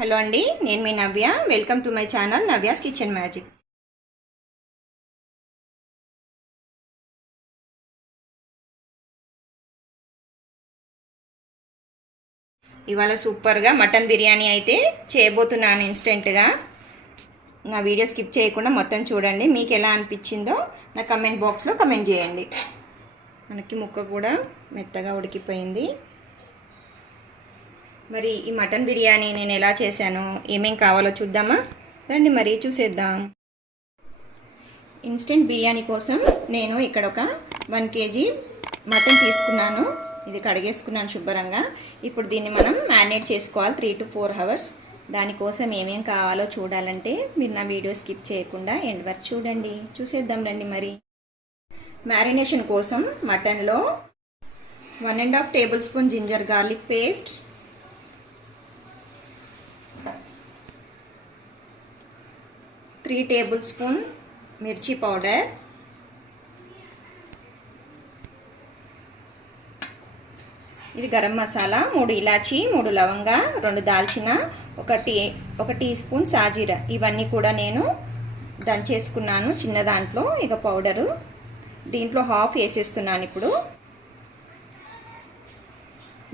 Hello అండి నేను మీ Navya. Welcome to my channel Navya's kitchen magic ఇవాళ సూపర్గా మటన్ బిర్యానీ అయితే చేయబోతున్నాను ఇన్స్టెంట్గా. నా వీడియో స్కిప్ చేయకుండా మొత్తం చూడండి మీకు ఎలా అనిపించిందో నా కమెంట్ బాక్స్లో కమెంట్ చేయండి. మనకి ముక్క కూడా మెత్తగా ఉడికిపోయింది. మరి ఈ మటన్ బిర్యానీ నేను ఎలా చేశాను ఏమేం కావాలో చూద్దామా? రండి మరి చూసేద్దాం. ఇన్స్టెంట్ బిర్యానీ కోసం నేను ఇక్కడ ఒక వన్ కేజీ మటన్ తీసుకున్నాను. ఇది కడిగేసుకున్నాను శుభ్రంగా. ఇప్పుడు దీన్ని మనం మ్యారినేట్ చేసుకోవాలి త్రీ టు ఫోర్ అవర్స్. దానికోసం ఏమేం కావాలో చూడాలంటే మీరు నా వీడియో స్కిప్ చేయకుండా ఎండ్ వరకు చూడండి. చూసేద్దాం రండి మరి. మ్యారినేషన్ కోసం మటన్లో one and half tablespoon ginger garlic paste three tablespoon మిర్చి పౌడర్. ఇది గరం మసాలా మూడు ఇలాచి మూడు లవంగ రెండు దాల్చిన ఒక టీ ఒక టీ స్పూన్ సాజీర. ఇవన్నీ కూడా నేను దంచేసుకున్నాను చిన్న దాంట్లో ఇక పౌడరు. దీంట్లో హాఫ్ వేసేస్తున్నాను ఇప్పుడు.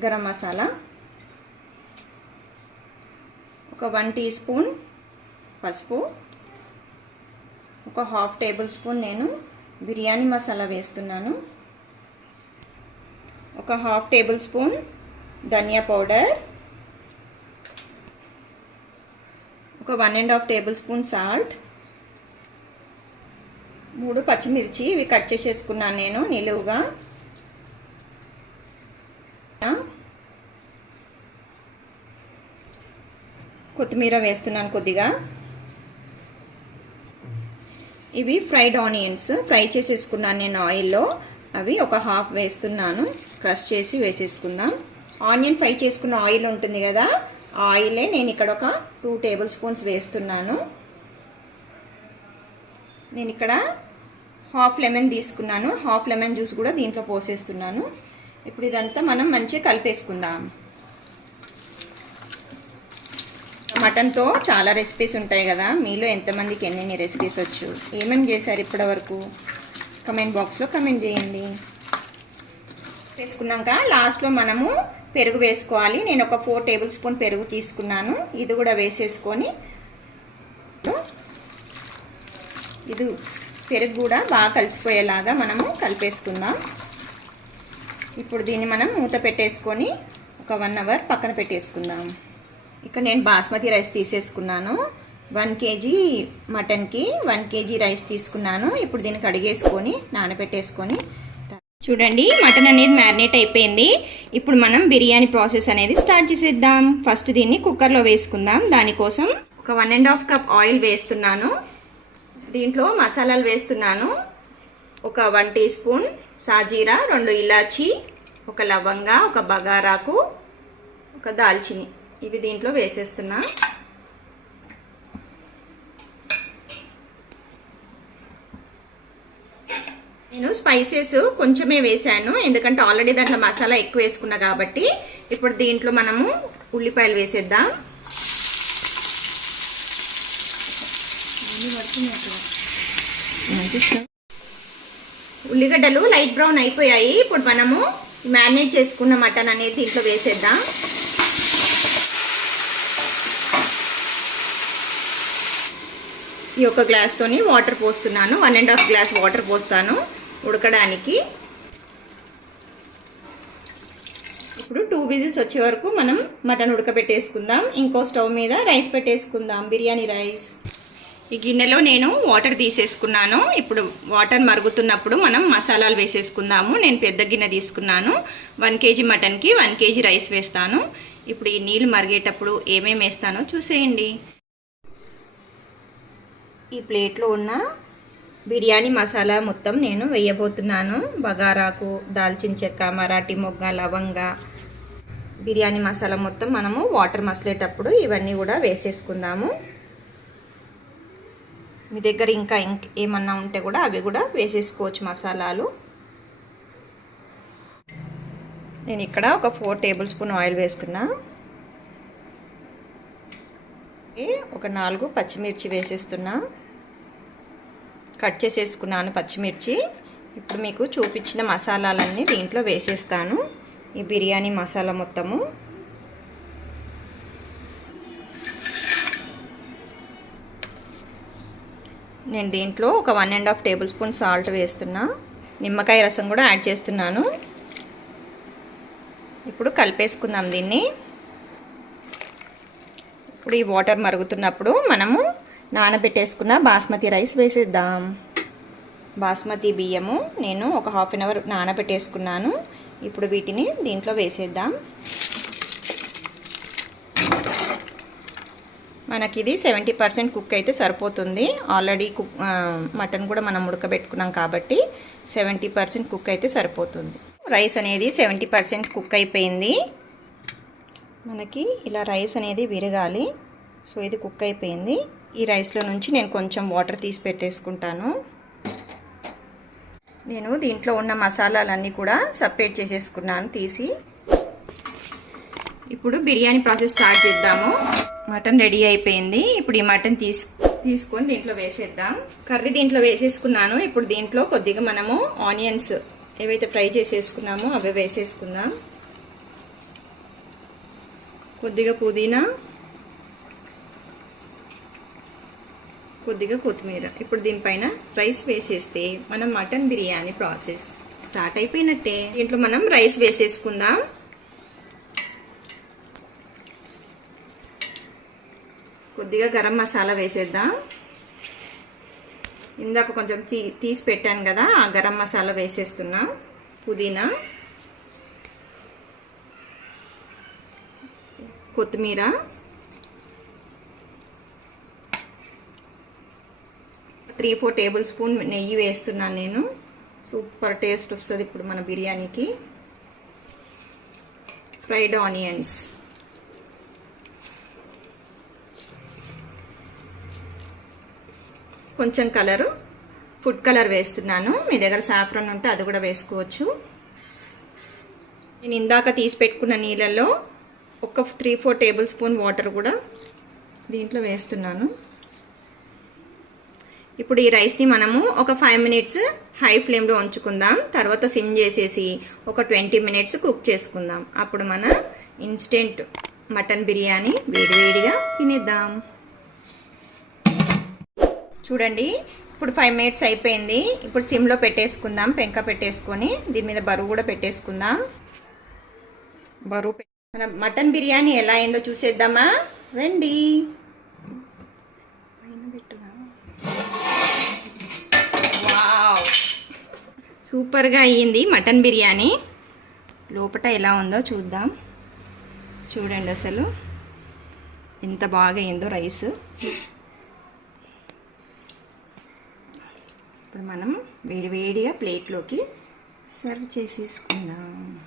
గరం మసాలా. ఒక వన్ టీ స్పూన్ పసుపు. ఒక హాఫ్ టేబుల్ స్పూన్ నేను బిర్యానీ మసాలా వేస్తున్నాను. ఒక హాఫ్ టేబుల్ స్పూన్ ధనియా పౌడర్. ఒక one and half tablespoon salt. మూడు పచ్చిమిర్చి ఇవి కట్ చేసేసుకున్నాను నేను నిలువుగా. కొత్తిమీర వేస్తున్నాను కొద్దిగా. ఇవి ఫ్రైడ్ ఆనియన్స్. ఫ్రై చేసేసుకున్నాను నేను ఆయిల్లో. అవి ఒక హాఫ్ వేస్తున్నాను. క్రష్ చేసి వేసేసుకుందాం. ఆనియన్ ఫ్రై చేసుకున్న ఆయిల్ ఉంటుంది కదా ఆయిలే నేను ఇక్కడ ఒక టూ టేబుల్ స్పూన్స్ వేస్తున్నాను. నేను ఇక్కడ హాఫ్ లెమన్ తీసుకున్నాను. హాఫ్ లెమన్ జ్యూస్ కూడా దీంట్లో పోసేస్తున్నాను. ఇప్పుడు ఇదంతా మనం మంచిగా కలిపేసుకుందాం. మటన్తో చాలా రెసిపీస్ ఉంటాయి కదా. మీలో ఎంతమందికి ఎన్నెన్ని రెసిపీస్ వచ్చు? ఏమేమి చేశారు ఇప్పటివరకు? కమెంట్ బాక్స్లో కమెంట్ చేయండి. వేసుకున్నాక లాస్ట్లో మనము పెరుగు వేసుకోవాలి. నేను ఒక ఫోర్ టేబుల్ స్పూన్ పెరుగు తీసుకున్నాను. ఇది కూడా వేసేసుకొని ఇది పెరుగు కూడా బాగా కలిసిపోయేలాగా మనము కలిపేసుకుందాం. ఇప్పుడు దీన్ని మనం మూత పెట్టేసుకొని ఒక వన్ అవర్ పక్కన పెట్టేసుకుందాం. ఇక్కడ నేను బాస్మతి రైస్ తీసేసుకున్నాను. వన్ కేజీ మటన్కి వన్ కేజీ రైస్ తీసుకున్నాను. ఇప్పుడు దీన్ని కడిగేసుకొని నానబెట్టేసుకొని చూడండి మటన్ అనేది మ్యారినేట్ అయిపోయింది. ఇప్పుడు మనం బిర్యానీ ప్రాసెస్ అనేది స్టార్ట్ చేసేద్దాం. ఫస్ట్ దీన్ని కుక్కర్లో వేసుకుందాం. దానికోసం ఒక one and half cup oil వేస్తున్నాను. దీంట్లో మసాలాలు వేస్తున్నాను. ఒక వన్ టీ స్పూన్ సాజీరా రెండు ఇలాచి ఒక లవంగా ఒక బగారాకు ఒక దాల్చిని. ఇవి దీంట్లో వేసేస్తున్నా. నేను స్పైసెస్ కొంచెమే వేసాను ఎందుకంటే ఆల్రెడీ దాంట్లో మసాలా ఎక్కువ వేసుకున్నా కాబట్టి. ఇప్పుడు దీంట్లో మనము ఉల్లిపాయలు వేసేద్దాం. ఉల్లిగడ్డలు లైట్ బ్రౌన్ అయిపోయాయి. ఇప్పుడు మనము మ్యారినేట్ చేసుకున్న మటన్ అనేది దీంట్లో వేసేద్దాం. ఈ యొక్క గ్లాస్తోని వాటర్ పోస్తున్నాను. One and half glass water పోస్తాను ఉడకడానికి. ఇప్పుడు టూ విజిల్స్ వచ్చే వరకు మనం మటన్ ఉడకబెట్టేసుకుందాం. ఇంకో స్టవ్ మీద రైస్ పెట్టేసుకుందాం. బిర్యానీ రైస్. ఈ గిన్నెలో నేను వాటర్ తీసేసుకున్నాను. ఇప్పుడు వాటర్ మరుగుతున్నప్పుడు మనం మసాలాలు వేసేసుకుందాము. నేను పెద్ద గిన్నె తీసుకున్నాను. వన్ కేజీ మటన్కి వన్ కేజీ రైస్ వేస్తాను. ఇప్పుడు ఈ నీళ్ళు మరిగేటప్పుడు ఏమేమి వేస్తానో చూసేయండి. ఈ ప్లేట్లో ఉన్న బిర్యానీ మసాలా మొత్తం నేను వేయబోతున్నాను. బగారాకు దాల్చిన చెక్క మరాఠీ మొగ్గ లవంగ బిర్యానీ మసాలా మొత్తం మనము వాటర్ మసలేటప్పుడు ఇవన్నీ కూడా వేసేసుకుందాము. మీ దగ్గర ఇంకా ఇంక ఏమన్నా ఉంటే కూడా అవి కూడా వేసేసుకోవచ్చు మసాలాలు. నేను ఇక్కడ ఒక ఫోర్ టేబుల్ స్పూన్ ఆయిల్ వేస్తున్నా. ఒక నాలుగు పచ్చిమిర్చి వేసేస్తున్నా. కట్ చేసేసుకున్నాను పచ్చిమిర్చి. ఇప్పుడు మీకు చూపించిన మసాలాలన్నీ దీంట్లో వేసేస్తాను. ఈ బిర్యానీ మసాలా మొత్తము. నేను దీంట్లో ఒక one and half tablespoon salt వేస్తున్నా. నిమ్మకాయ రసం కూడా యాడ్ చేస్తున్నాను. ఇప్పుడు కలిపేసుకుందాం దీన్ని. ఇప్పుడు ఈ వాటర్ మరుగుతున్నప్పుడు మనము నానబెట్టేసుకున్న బాస్మతి రైస్ వేసేద్దాం. బాస్మతి బియ్యము నేను ఒక హాఫ్ అన్ అవర్ నానబెట్టేసుకున్నాను. ఇప్పుడు వీటిని దీంట్లో వేసేద్దాం. మనకి ఇది సెవెంటీ పర్సెంట్ కుక్ అయితే సరిపోతుంది. ఆల్రెడీ కుక్ మటన్ కూడా మనం ఉడకబెట్టుకున్నాం కాబట్టి సెవెంటీ పర్సెంట్ కుక్ అయితే సరిపోతుంది. రైస్ అనేది సెవెంటీ పర్సెంట్ కుక్ అయిపోయింది. మనకి ఇలా రైస్ అనేది విరగాలి. సో ఇది కుక్ అయిపోయింది. ఈ రైస్లో నుంచి నేను కొంచెం వాటర్ తీసి పెట్టేసుకుంటాను. నేను దీంట్లో ఉన్న మసాలాలన్నీ కూడా సపరేట్ చేసేసుకున్నాను తీసి. ఇప్పుడు బిర్యానీ ప్రాసెస్ స్టార్ట్ చేద్దాము. మటన్ రెడీ అయిపోయింది. ఇప్పుడు ఈ మటన్ తీసు తీసుకొని దీంట్లో వేసేద్దాం. కర్రీ దీంట్లో వేసేసుకున్నాను. ఇప్పుడు దీంట్లో కొద్దిగా మనము ఆనియన్స్ ఏవైతే ఫ్రై చేసేసుకున్నామో అవి వేసేసుకుందాం. కొద్దిగా పుదీనా కొద్దిగా కొత్తిమీర. ఇప్పుడు దీనిపైన రైస్ వేసేస్తే మనం మటన్ బిర్యానీ ప్రాసెస్ స్టార్ట్ అయిపోయినట్టే. దీంట్లో మనం రైస్ వేసేసుకుందాం. కొద్దిగా గరం మసాలా వేసేద్దాం. ఇందాక కొంచెం తీ తీసి పెట్టాను కదా ఆ గరం మసాలా వేసేస్తున్నా. పుదీనా. కొత్తిమీర. త్రీ ఫోర్ టేబుల్ స్పూన్ నెయ్యి వేస్తున్నాను నేను. సూపర్ టేస్ట్ వస్తుంది ఇప్పుడు మన బిర్యానీకి. Fried onions. కొంచెం కలరు. ఫుడ్ కలర్ వేస్తున్నాను. మీ దగ్గర సాఫ్రన్ ఉంటే అది కూడా వేసుకోవచ్చు. నేను ఇందాక తీసి పెట్టుకున్న నీళ్ళల్లో ఒక three four tablespoon water కూడా దీంట్లో వేస్తున్నాను. ఇప్పుడు ఈ రైస్ని మనము ఒక ఫైవ్ మినిట్స్ హై ఫ్లేమ్లో ఉంచుకుందాం. తర్వాత సిమ్ చేసేసి ఒక ట్వంటీ మినిట్స్ కుక్ చేసుకుందాం. అప్పుడు మన ఇన్స్టెంట్ మటన్ బిర్యానీ వేడివేడిగా తినేద్దాం. చూడండి ఇప్పుడు ఫైవ్ మినిట్స్ అయిపోయింది. ఇప్పుడు సిమ్లో పెట్టేసుకుందాం. పెంక పెట్టేసుకొని దీని మీద బరువు కూడా పెట్టేసుకుందాం. బరువు మన మటన్ బిర్యానీ ఎలా అయిందో చూసేద్దామా? రండి. వావ్ సూపర్గా అయ్యింది మటన్ బిర్యానీ. లోపల ఎలా ఉందో చూద్దాం. చూడండి అసలు ఎంత బాగా అయిందో రైస్. ఇప్పుడు మనం వేడివేడిగా ప్లేట్లోకి సర్వ్ చేసేసుకుందాం.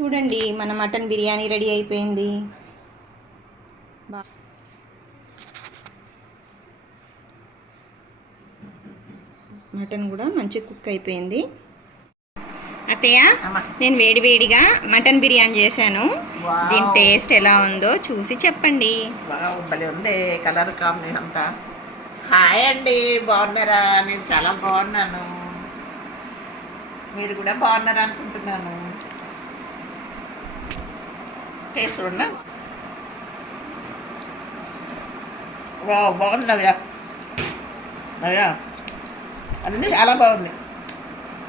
చూడండి మన మటన్ బిర్యానీ రెడీ అయిపోయింది. మటన్ కూడా మంచి కుక్ అయిపోయింది. అత్తయ్య నేను వేడివేడిగా మటన్ బిర్యానీ చేశాను. దీని టేస్ట్ ఎలా ఉందో చూసి చెప్పండి. ఉంది. కలర్ కాంబినేషన్ అంతా. హాయ్ అండి బాగున్నారా? నేను చాలా బాగున్నాను. మీరు కూడా బాగున్నారా అనుకుంటున్నాను టేస్ట్ ఉన్నా వా బాగుంది నవ్య నవ్య అన్నీ చాలా బాగుంది.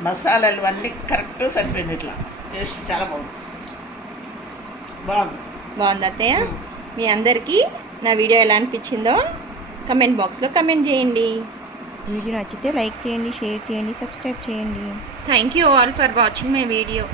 మసాలాలు అన్నీ కరెక్ట్ సరిపోయింది ఇట్లా. టేస్ట్ చాలా బాగుంది. బాగుంది. బాగుంది అత్తయ్య. మీ అందరికీ నా వీడియో ఎలా అనిపించిందో కమెంట్ బాక్స్లో కమెంట్ చేయండి. వీడియో నచ్చితే లైక్ చేయండి షేర్ చేయండి సబ్స్క్రైబ్ చేయండి. Thank you all for watching my video